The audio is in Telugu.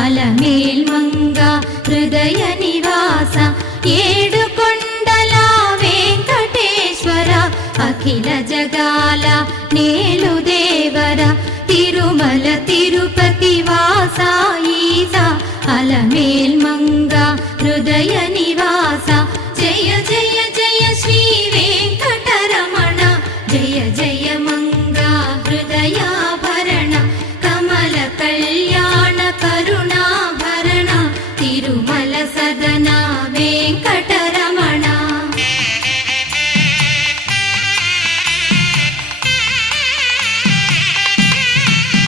అలమేల్మంగ హృదయ నివాస ఏడుకొండల వెంకటేశ్వర అఖిల జగాల నేలు దేవర తిరుమల తిరుపతి వాస ఈస అలమేల్మంగ హృదయ